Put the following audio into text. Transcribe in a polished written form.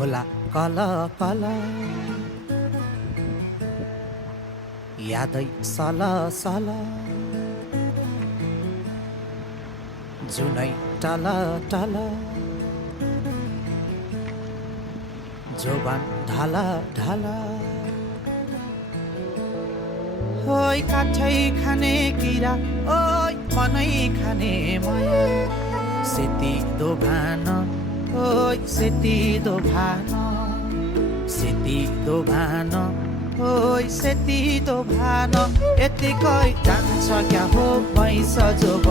खोला call call यादै सल सल जुनै टल टल जोबान ढल ढल ओइ काठै खाने किरा ओइ मनै खाने माया सेती दोभान ओइ सेती दोभान सेती दोभान ओइ सेती दोभान यतिकै जान्छ क्या हो भैँस जोब